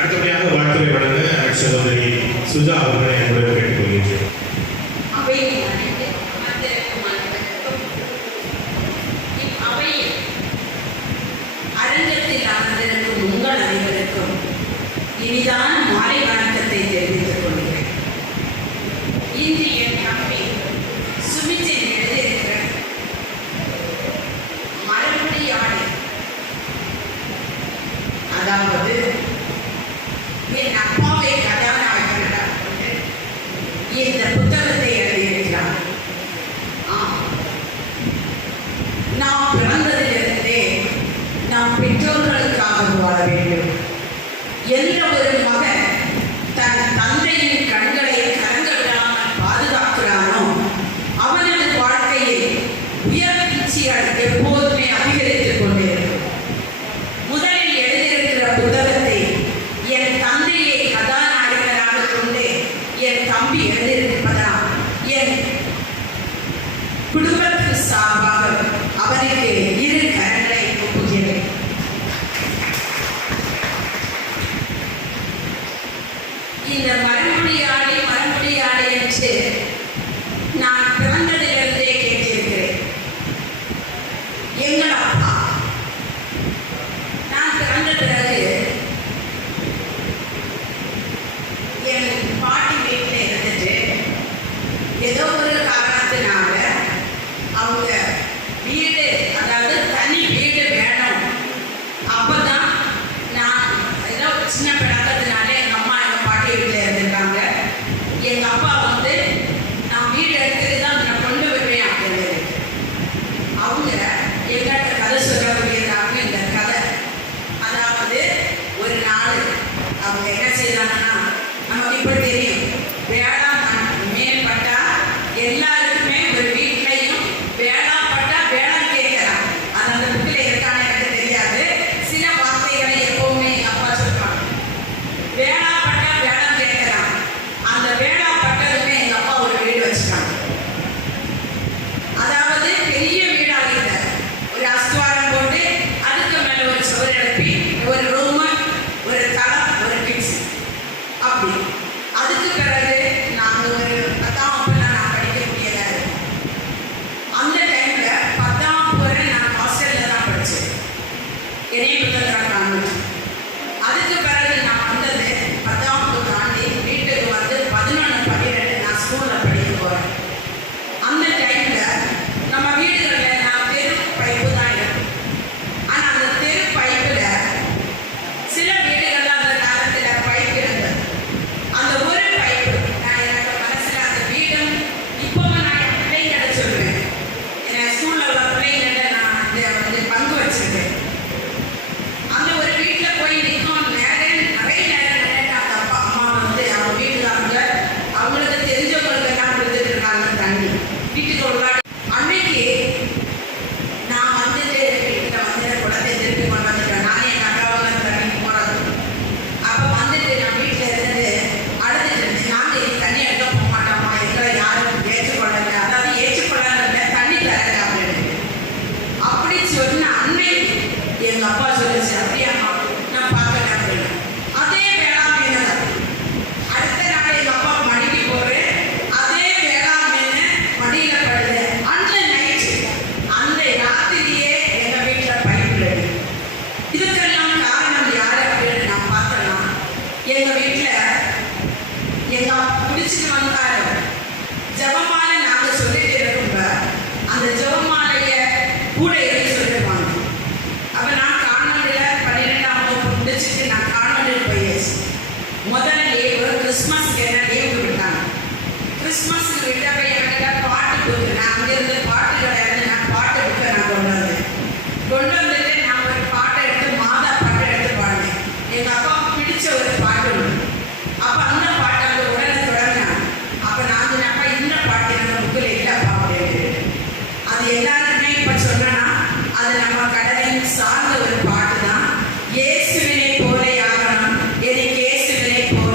அடுத்தபடியாக வாழ்த்துறை வழங்க சகோதரி சுஜா அவர்களை என்னுடைய கேட்டுக்கொள்கிறேன் அரங்கத்தில் அமர்ந்திருக்கும் உங்கள் அனைவருக்கும் இனிதான் Y அந்த ஜெபமாலைய கூட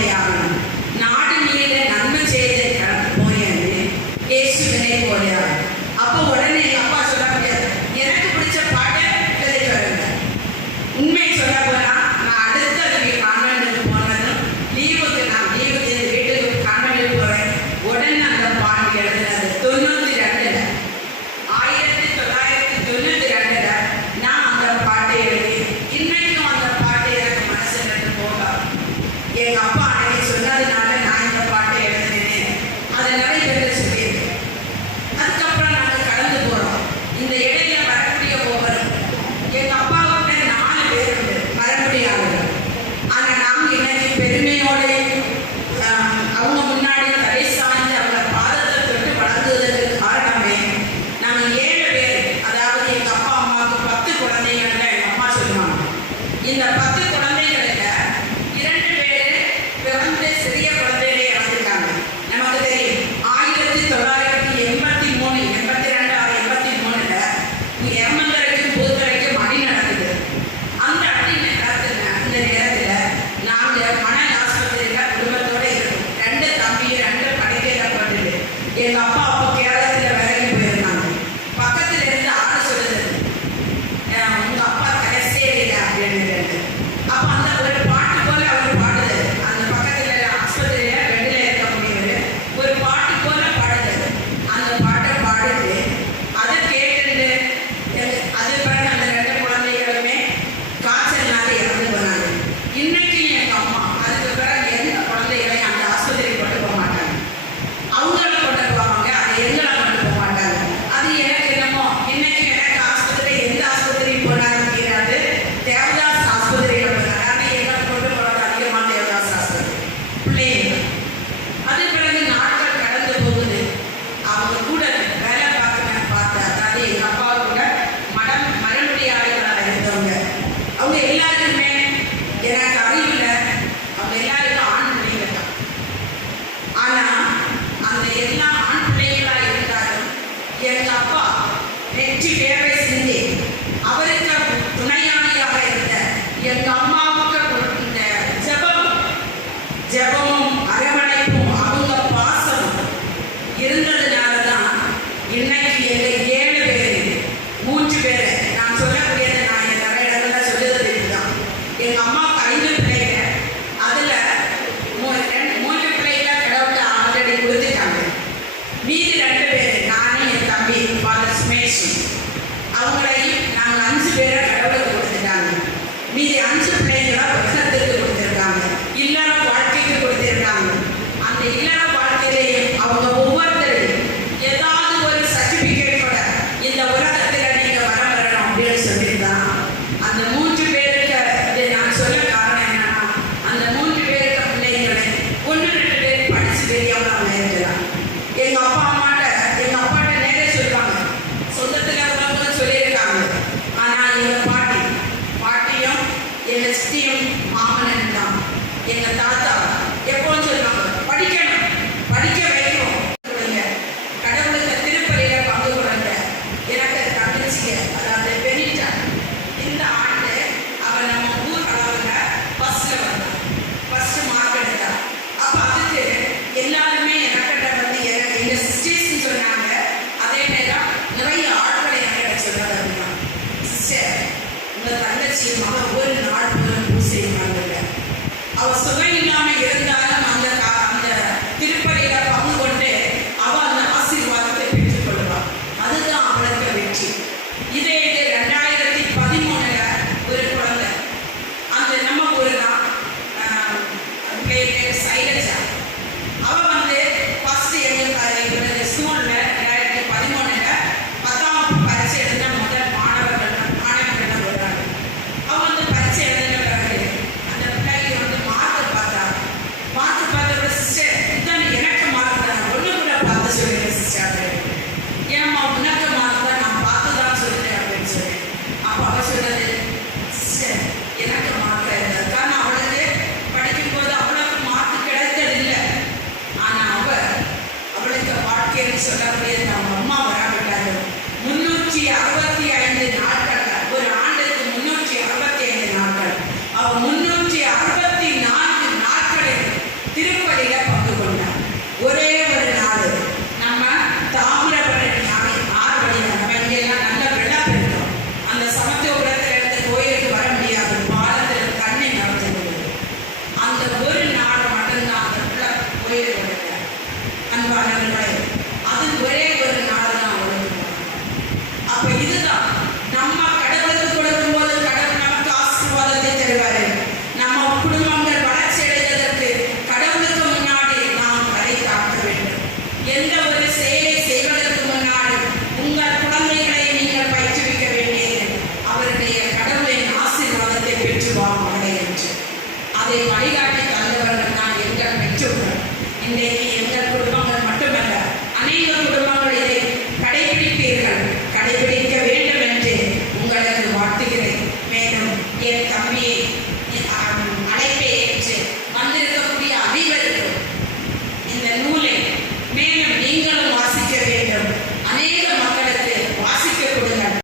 Monday afternoon.